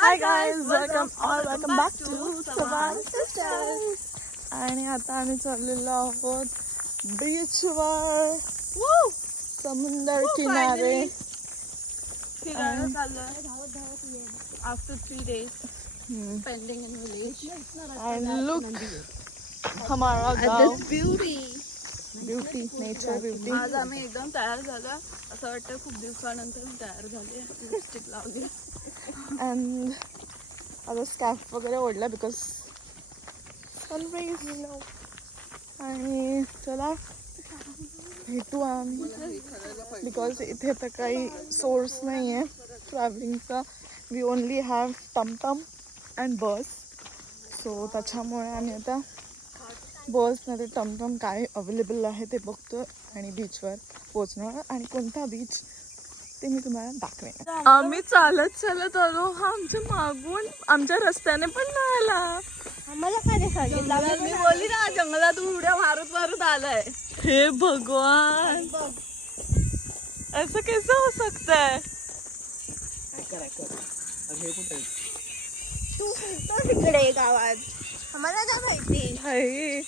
Hi guys welcome all welcome back to आणि आता आम्ही चाललेलो आहोत बीचवर समुंदर किनारे after three days pending in village look हमारा गाव. ब्युटी ब्युटी नेचर ब्युटी आज आम्ही एकदम तयार झालो. असं वाटतं खूप दिवसानंतर तयार झाली लिपस्टिक लावली अँड आता स्कॅफ वगैरे ओढला बिकॉज सनराईज आणि चला भेटू आम्ही बिकॉज इथे तर काही सोर्स नाही आहे ट्रॅव्हलिंगचा we only have tumtum and bus so त्याच्यामुळे आम्ही आता बसमध्ये टमटम काय अवेलेबल आहे ते बघतो आणि बीचवर पोचणार आणि कोणता बीच ते मी तुम्हाला दाखवेन. आम्ही चालत चालत आलो. हा आमच्या मागून आमच्या रस्त्याने पण नाही आला आम्हाला काय सांगितलं. मी बोलली ना जंगलातून उड्या मारत मारत आलाय. हे भगवान. ऐसा कैसे हो सकता है तू तिकडे गावात आम्हाला काय माहिती? भाई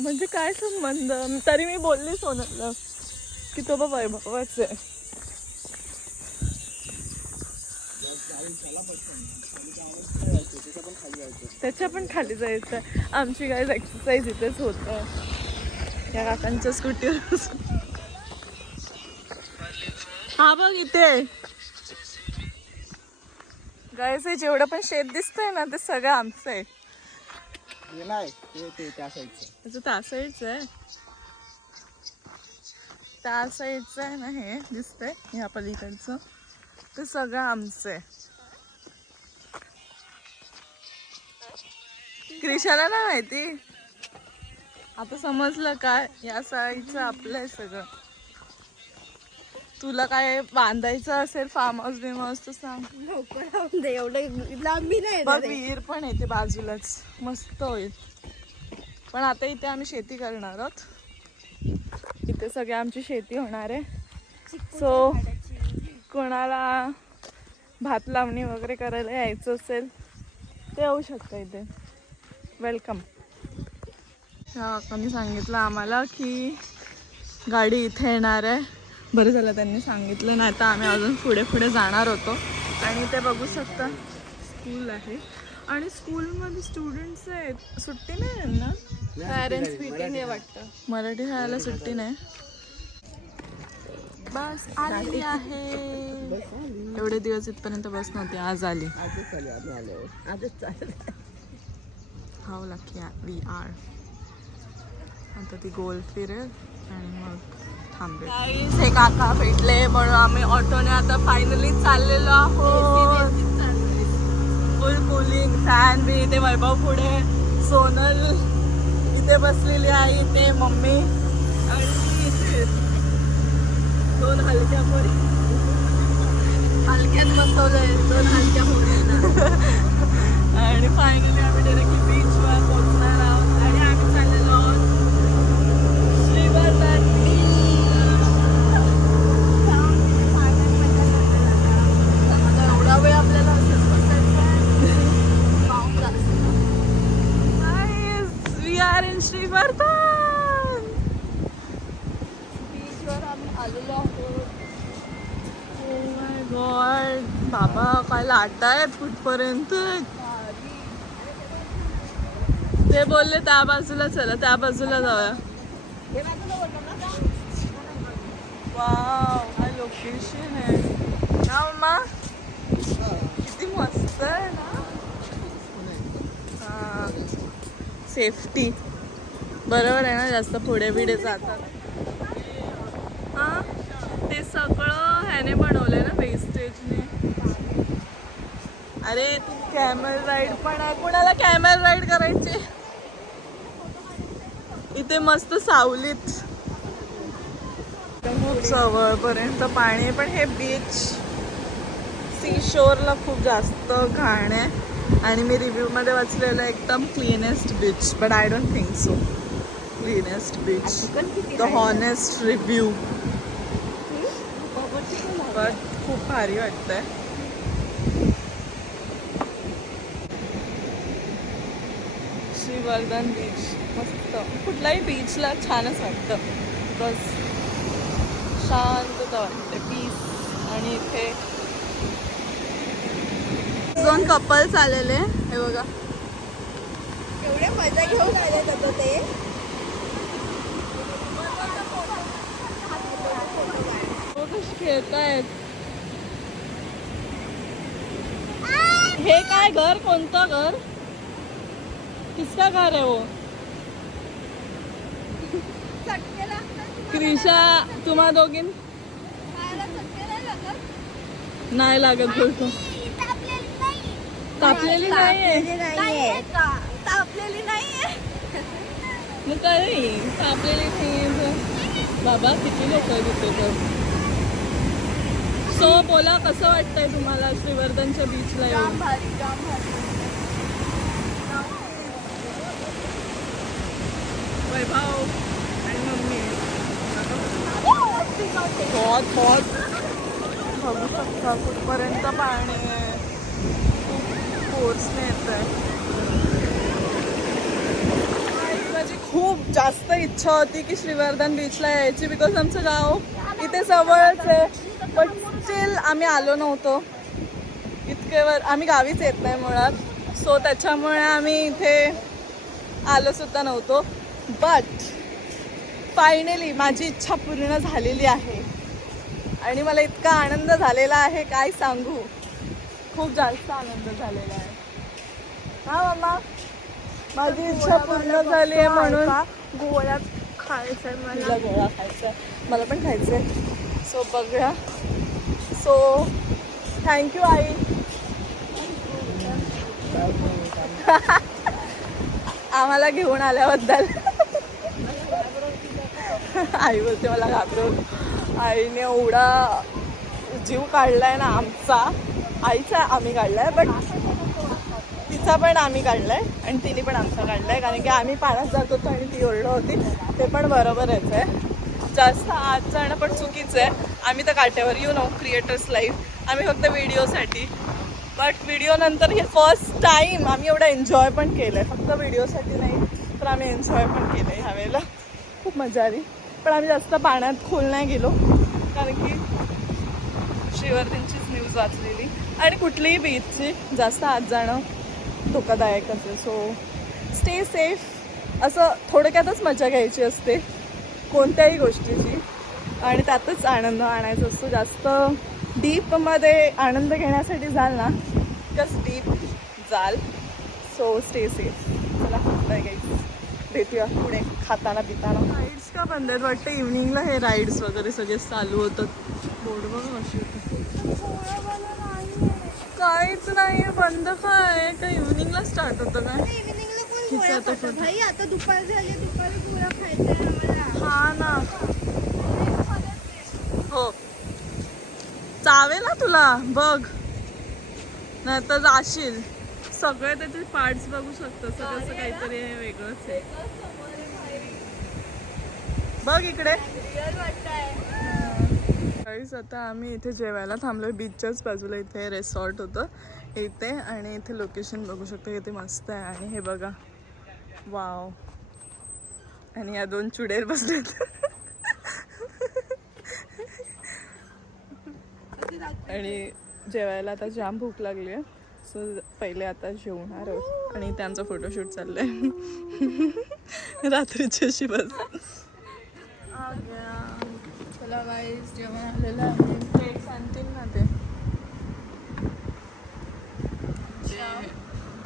म्हणजे काय संबंध? तरी मी बोलली सोनलला की तो बा वैभवाच. आहे त्याच्या पण खाली जायचं. आमची काय एक्सरसाइज इथेच होत. या काकांच्या स्कूटीवर हा बघ इथे. गायचं जेवढं पण शेत दिसतंय ना ते सगळं आमचं आहे हे त्या साईडचं त्याचं त्या साईडचं आहे. त्या साईडचं आहे ना हे दिसतंय. ह्या पलीकडचं. ते सगळं आमचं आहे क्रिशाला नाही माहिती? आता समजलं काय? या साईडचं आपलं आहे सगळं. तुला काय बांधायचं असेल फार्म हाऊस बिम हाऊस तर सांग. दे एवढं लांबी नाही बघ आहे. विहीर पण येते बाजूलाच. मस्त होईल. पण आता इथे आम्ही शेती करणार आहोत. इथे सगळी आमची शेती होणार आहे. सो. कोणाला भात लावणी वगैरे करायला यायचं असेल ते येऊ शकतं इथे. वेलकम. ह्या काकांनी सांगितलं आम्हाला की गाडी इथे येणार आहे. बरं झालं त्यांनी सांगितलं नाही तर आम्ही अजून पुढे पुढे जाणार होतो. आणि ते बघू शकता स्कूल आहे. आणि स्कूलमध्ये स्टुडंट्स आहेत. सुट्टी नाही यांना पॅरेंट्स मीटिंग आहे वाटतं. मराठी शाळेला सुट्टी नाही. बस आलेली आहे. एवढे दिवस इथपर्यंत बस नव्हती आज आली. आजच आलो आजच चालू हाव लकी वी आर आता ती गोल फिरेल आणि मग थांबेल हे काका भेटले म्हणून आम्ही ऑटोने आता फायनली चाललेलो आहोत. फुल कुलिंग फॅन बी इथे वैभव पुढे सोनल इथे बसलेली आहे इथे मम्मी. आणि दोन हलक्या पोरी. हलक्यात बसवलंय दोन हलक्या मुलींना आणि फायनली आम्ही डायरेक्टली बीचवर पोहोचणार आहोत आणि आम्ही चाललेलो आहोत श्रीवर्धन आता एवढा वेळ आपल्याला असंच बसायचं आहे. पाहून जायचं. Guys, we are in Shrivardhan बीचवर आम्ही आलेलो आहोत ओ माय गॉड बाबा काय कुठपर्यंत आहे ते बोलले त्या बाजूला चला त्या बाजूला जाऊया. वाव लोकेशन आहे. ना मम्मा? किती मस्त आहे ना? हा. सेफ्टी बरोबर आहे ना जास्त पुढे बिडे जातात. हां? ते सगळं ह्याने बनवलंय ना वेस्टेजने अरे कॅमल राईड पण आहे. कुणाला कॅमल राईड करायची? इथे मस्त सावलीत. खूप जवळपर्यंत पाणी पण हे बीच सी शोरला खूप जास्त घाण आहे. आणि मी रिव्ह्यूमध्ये वाचलेलं एकदम cleanest beach but I don't think so cleanest beach the honest review but खूप भारी वाटतंय. वर्धन बीच मस्त. कुठल्याही बीचला छानच वाटतं. बिकॉज शांतता वाटते. पीस आणि इथे दोन कपल्स आलेले. हे बघा. एवढे मजा घेऊन आले जातं ते. कशी खेळतायत. हे काय घर? कोणतं घर? किसका घर आहे वो? क्रिशा तुम्हा दोघीं खायला चटके नाही लागत बोलतो तापलेली नाहीये तापलेली नाहीये मग काय तापलेली नाहीये. बाबा किती लोक इथे तर सो बोला कसं वाटतंय तुम्हाला श्रीवर्धनच्या बीचला येऊन भारी जाम भारी वैभव आणि मम्मी. बहुत बहुत बघू शकता कुठपर्यंत पाणी आहे. खूप फोर्सने येत आहे माझी खूप जास्त इच्छा होती की श्रीवर्धन बीचला यायची बिकॉज आमचं गाव इथे जवळच आहे. बट स्टील आम्ही आलो नव्हतो. इतके वर आम्ही गावीच येत नाही मुळात. सो त्याच्यामुळे आम्ही इथे आलोसुद्धा नव्हतो. बट फायनली माझी इच्छा पूर्ण झालेली आहे. आणि मला इतका आनंद झालेला आहे काय सांगू? खूप जास्त आनंद झालेला आहे. हा मामा? माझी इच्छा पूर्ण झाली आहे म्हणून. गोळ्यात खायचंय मला. तिला गोळा खायचा मला पण खायचंय. सो बघूया. सो थँक्यू आई. आम्हाला घेऊन आल्याबद्दल. आई बोलते मला घाबरून. आईने एवढा जीव काढलाय ना आमचा. आईचा आम्ही काढलाय बट तिचा पण आम्ही काढलाय आणि तिने पण आमचा काढलाय. कारण की आम्ही पाण्यात जात होतो आणि ती ओरडं होती. ते पण बरोबरच आहे. जास्त आत जाणं पण चुकीचं आहे. आम्ही तर काट्यावर यू नो क्रिएटर्स लाईफ आम्ही फक्त व्हिडिओसाठी बट व्हिडिओ नंतर हे फर्स्ट टाईम आम्ही एवढा एन्जॉय पण केलं आहे फक्त व्हिडिओसाठी नाही तर आम्ही एन्जॉय पण केलं आहे ह्यावेळेला खूप मजा आली. पण आम्ही जास्त पाण्यात खोल नाही गेलो. कारण की श्रीवर्धनचीच न्यूज वाचलेली. आणि कुठलीही बीचची जास्त आत जाणं धोकादायक असेल. सो स्टे सेफ असं थोडक्यातच मजा घ्यायची असते कोणत्याही गोष्टीची. आणि त्यातच आनंद आणायचा असतो. जास्त डीपमध्ये आनंद घेण्यासाठी जाल ना जस्ट डीप जाल. सो स्टे सेफ चला घ्यायचं गाईज भेटूया पुढे खाताना पिताना. राईड्स का बंद आहेत? वाटतं इव्हनिंगला हे राईड्स वगैरे सगळे चालू होतात. बोर्ड बघा होती. काहीच नाही बंद काय? का इव्हनिंगला स्टार्ट होतं काय? किती आता खातात. फोटो? भाई आता दुपार झाली दुपारी आम्हाला. हा ना. हो. चावेल ना तुला. बघ. नाही तर जाशील. सगळे त्याचे पार्ट्स बघू शकतो सगळं असं काहीतरी वेगळंच आहे. बघ इकडे. काहीच आता आम्ही इथे जेवायला थांबलोय. बीचच्याच बाजूला इथे रेसॉर्ट होतं. इथे आणि इथे लोकेशन बघू शकतो. इथे मस्त आहे. आणि हे बघा. वाव आणि या दोन चुडेल बसलेत. आणि जेवायला आता जाम भूक लागली आहे सो पहिले आता जेवणार आहोत. आणि त्यांचं फोटोशूट चाललंय. रात्रीची अशी बस. चला जेवण आलेलं आहे. ना ते?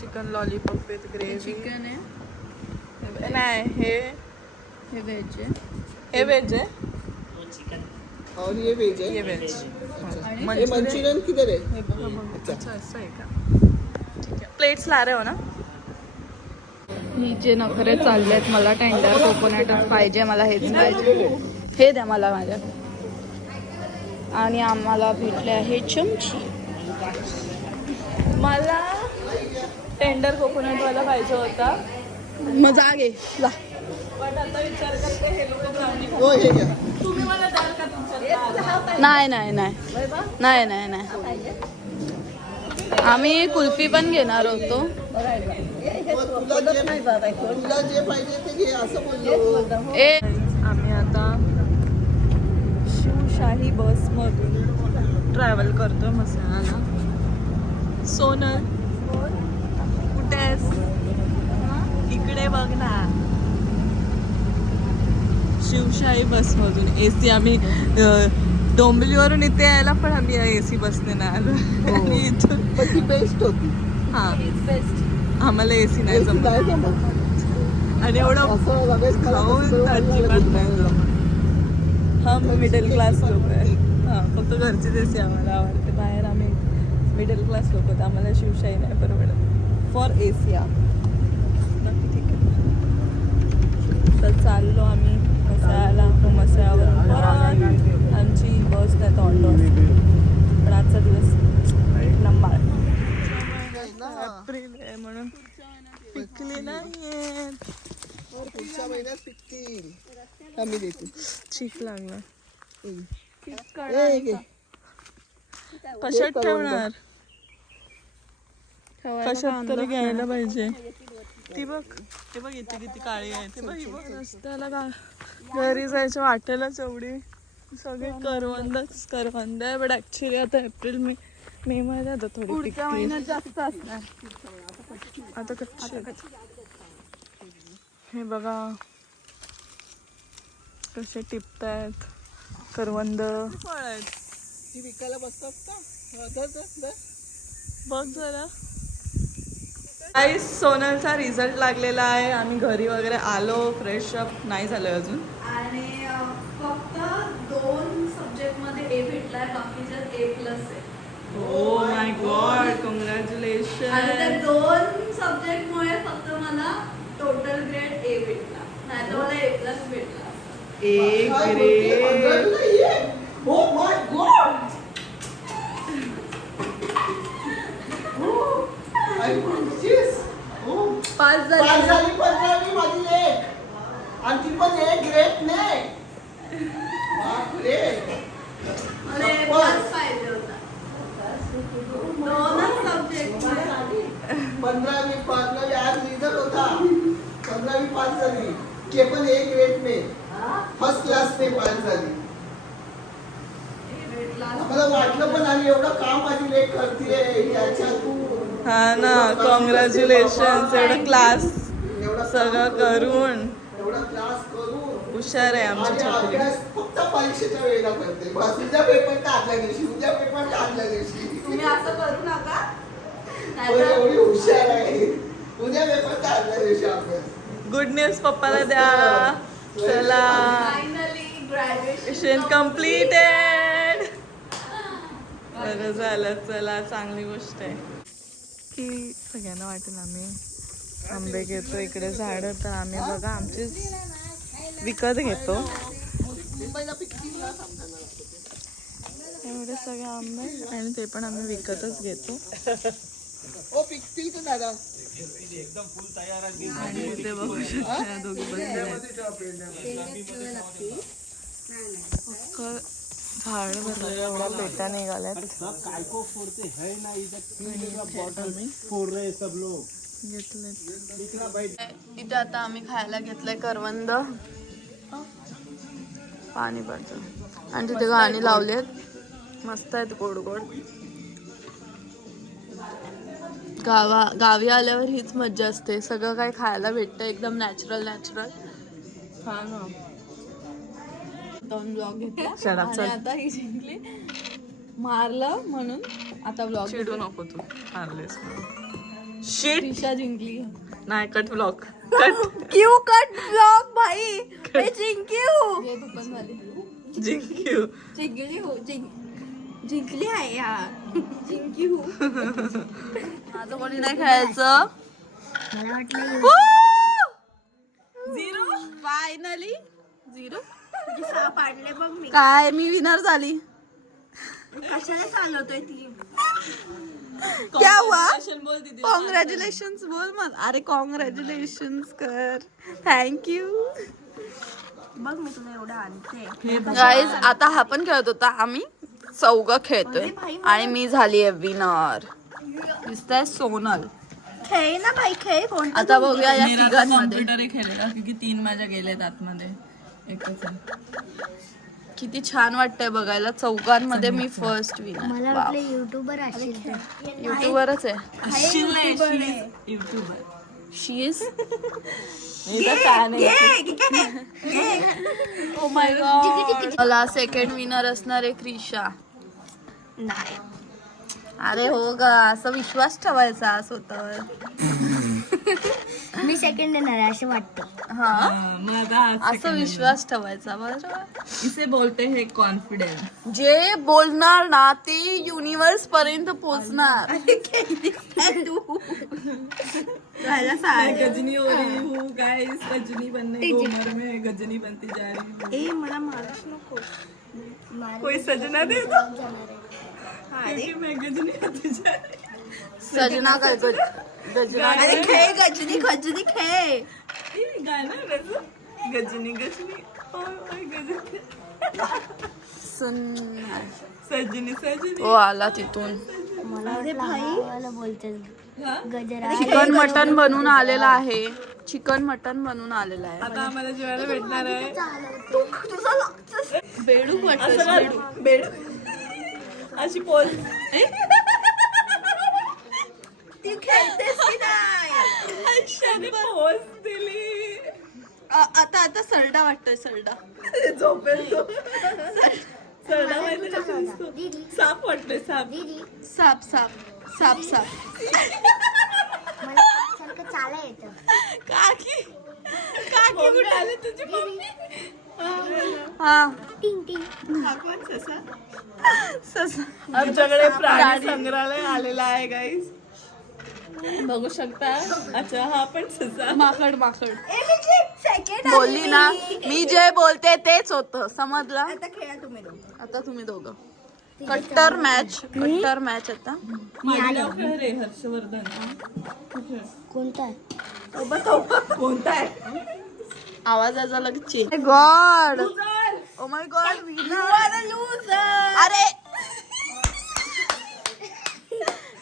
Chicken lollipop with gravy chicken आहे. नाही हे हे व्हेज आहे. हे व्हेज आहे? और ये वेज है? हे व्हेज आणि ये मंचूरियन? किधर है? अच्छा। आहे का ठीक आहे प्लेट्स ला रहे हो ना? ही जे नखरे चाललेत मला टेंडर कोकोनटच पाहिजे मला हेच पाहिजे. हे द्या मला माझ्या. आणि आम्हाला भेटले आहे चमची. मला टेंडर कोकोनटवाला पाहिजे होता. मग जा गे जा. पण आता विचार करते हे लोक ब्राउनी वो ये क्या तुम्ही मला द्याल का तुमच्या नाही नाही नाही. नाही नाही नाही. आम्ही कुल्फी पण घेणार होतो. ए. आम्ही आता शिवशाही बसमधून ट्रॅव्हल करतो मसाला. सोनल कुठे आहेस? इकडे बघ ना. शिवशाही बसमधून. ए सी आम्ही डोंबिवलीवरून इथे यायला पण आम्ही ए सी बसने नाही आलो. आणि इथून पण ती बेस्ट होती. हा. आम्हाला ए सी नाही जमत. नाही जमत. आणि एवढं असं लगेच मला खाऊन अजिबात नाही जमत. हा मिडल क्लास लोक आहे हा फक्त घरचेच एसी आम्हाला आवडते. बाहेर आम्ही मिडल क्लास लोक तर आम्हाला शिवशाही नाही परवडत. फॉर एसिया बाकी ठीक आहे. तर चाललो आम्ही मसाला मग मसाल्यावरून परत आमची बस नाही तर ऑटो पण आजचा दिवस लंबा एप्रिल आहे म्हणून. पिकली नाही तर पुढच्या महिन्यात पिकतील. आम्ही देते. चीक लागला. कशात ठेवणार? कशात तरी घ्यायला पाहिजे. ती बघ ते बघ इथे किती काळी आहे. ते बघ बघ रस्त्याला का घरी जायच्या वाटेलाच एवढी. सगळे करवंदच करवंद आहे बट ऍक्च्युली आता एप्रिल मे मे मध्ये आता थोडी पुढच्या पिकतील. महिन्यात जास्त असणार. आता कच्ची हे बघा. कसे टिपतायत. करवंद. फळ आहेत ती विकायला बसतात का? हा, धर, धर, धर. बघ जरा. काही सोनलचा रिझल्ट लागलेला आहे. आम्ही घरी वगैरे आलो फ्रेश अप नाही झालोय अजून. आणि दोन सब्जेक्टमध्ये ए भेटलाय बाकीच्यात ए प्लस आहे ओ माय गॉड आणि त्या कॉंग्रॅच्युलेशन दोन सब्जेक्ट मुळे फक्त मला टोटल ग्रेड ए भेटला नाही तर मला ए प्लस भेटला एक? पंधरावीला ग्रेड ये. My God. Oh, I promise. Oh. पाच पास झाली माझी लेक आणि ती पण एक ग्रेट नाही बापरे मला ए प्लस पाहिजे होता दोनच सब्जेक्ट पंधरावी पंधरावी आज रिझल्ट होता पंधरावी पास झाली. पण एक ग्रेट ने. फर्स्ट क्लास ने पास झाली. आम्हाला वाटलं पण आणि एवढं काम माझी लेक करते याच्या तू हा ना कॉंग्रॅच्युलेशन एवढं क्लास सगळं करून एवढा क्लास करून. हुशार आहे आमची आणि छत्री अभ्यास फक्त परीक्षेच्या वेळेला करते. बस उद्या पेपर तर आदल्या दिवशी उद्या पेपर तर आदल्या दिवशी. तुम्ही असं करू नका. एवढी हुशार आहे. उद्या पेपर तर आदल्या दिवशी अभ्यास. गुड न्यूज पप्पाला द्या चला ग्रॅज्युएशन कम्प्लिटेड बरं झालं चला चांगली गोष्ट आहे. की सगळ्यांना वाटेल आम्ही. आंबे घेतो इकडे झाडं तर आम्ही बघा आमचीच विकत घेतो. एवढे सगळे आंबे आणि ते पण आम्ही विकतच घेतो. ओ पिकतील का दादा. आणि इथे बघू शकता दोघी झाड भरलं. एवढ्या पेट्या निघाल्यात? घेतले इथे आता आम्ही खायला घेतलंय करवंद. पाणी पडतं आणि तिथे गाणी लावलेत. मस्त आहेत गोड गोड. गावा गावी आल्यावर हीच मज्जा असते. सगळं काही खायला भेटतं एकदम नॅचरल नॅचरल हा ना. दोन ब्लॉग घेतला. आणि. आता ही जिंकली. मारलं म्हणून आता ब्लॉग चिडू नको तू. हारलेस शिट दिशा जिंकली. नाही कट ब्लॉक कट क्यू कट ब्लॉग भाई. हूँ ये झाली जिंक्यू जिंकली हूँ. जिंक जिंकली आहे यार. जिंकी. हूँ माझं कोणी नाही खेळायचं. मला वाटलं झिरो फायनली झिरो सहा पाडले बघ मी. काय मी विनर झाली. कशाला चालवतोय ती? क्या हुआ कॉंग्रॅच्युलेशन बोल मग. अरे कॉंग्रॅच्युलेशन कर. थँक्यू बघ मी तुला एवढं आणते. गाईज आता हा पण खेळत होता आम्ही. चौघ खेळतोय. आणि मी झाली आहे विनर दिसतंय सोनल. खेळ ना बाई खेळ आता बघूया या तिघांमध्ये. कॉम्प्युटर खेळलेला क्योंकि तीन माझ्या गेलेत आतमध्ये. एकच आहे. किती छान वाटतंय बघायला. चौकांमध्ये मी फर्स्ट मला विनर वाटलं युट्यूबर असेल तर. युट्यूबरच आहे. युट्यूबर शी इज मी तर फॅन आहे. ओ माय गॉड मला सेकंड विनर असणार आहे क्रिशा. नाही. अरे हो ग असं विश्वास ठेवायचा स्वतःवर मी सेकंड आहे असं वाटतं. हा? असं विश्वास ठेवायचा बरोबर इसे बोलते हैं कॉन्फिडेंस जे बोलणार ना ते युनिवर्स पर्यंत पोहोचणार तू? गजनी हो रही हूँ. गाइस गजनी बनने की उम्र में गजनी बनती जा रही हूँ। ए मला मारूच नको. कोई सजना दे दो। सजना गज- गजना अरे खेळ गजनी गजनी है वैसे गजनी गजनी. ओए ओए गजनी. सुन सजनी सजनी. हो आला तिथून. हा? चिकन मटन बनवून आलेला आहे. चिकन मटन बनवून आलेला आहे. आता आम्हाला जेवायला भेटणार आहे. बेडूक वाटत ना, बेड. अशी पोल ती खेळतेस की नाही? पोज दिली. आता आता सरडा वाटतोय सरडा. झोपेल तो सरडा माहिती कसा दिसतो साप वाटतोय साप. साप साप साप साप. चाला येतं काकी मम्मी आली तुझी मम्मी. हा. टिंग टिंग हा कोण ससा ससा आमच्याकडे प्राणी. संग्रहालय आलेला आहे गाईस बघू शकता. अच्छा हा पण ससा. माकड माकड. सेकंड बोलली ना मी. जे बोलते तेच होतं समजलं? आता खेळा तुम्ही दोघं. आता तुम्ही दोघं. कट्टर मॅच कट्टर मॅच आता. रे? हर्षवर्धन. कोणता आहे? कोणता आहे? आवाजाचा लगेच गॉड ओ माय गॉड अरे।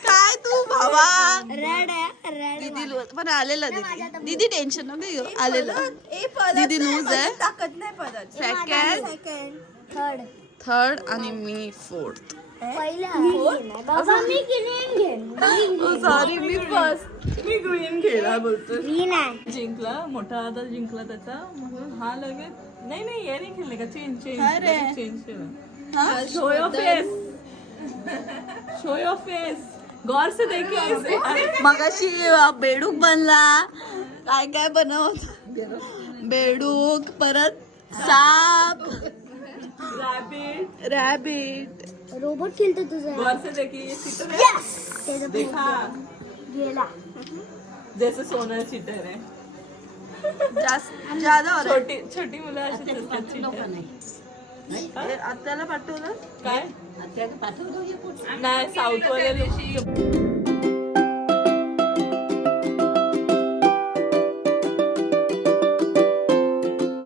काय तू भावा? रेड आहे रेड दीदी लो- पण आलेला दीदी. दीदी टेन्शन नको घेऊ. आलेला. ए परत दीदी लूज आहे. ताकद नाही परत. सेकंड सेकंड थर्ड थर्ड आणि मी फोर्थ पहिला. बाबा मी ग्रीन घेईन सॉरी मी फ़र्स्ट मी ग्रीन खेळा बोलतो जिंकला. मोठा आता जिंकला त्याचा. मग हा लगेच नाही नाही ये नाही खेळले का? चेंज चेंज अरे. चेंज केला show your face show your face गौर से देखिए मगाशी बेडूक बनला. काय काय बनवत? बेडूक परत साप. Rabbit. रॅबिट रोबोट खेळतो तुझा. गौर से देखिए ये है देखा. गेला. जैसे सोनल चीटर है. जास्त. छोटी छोटी मुलं अशीच असतात cheater. आत्याला पाठवलं? काय? नाही साऊथ वाले लोक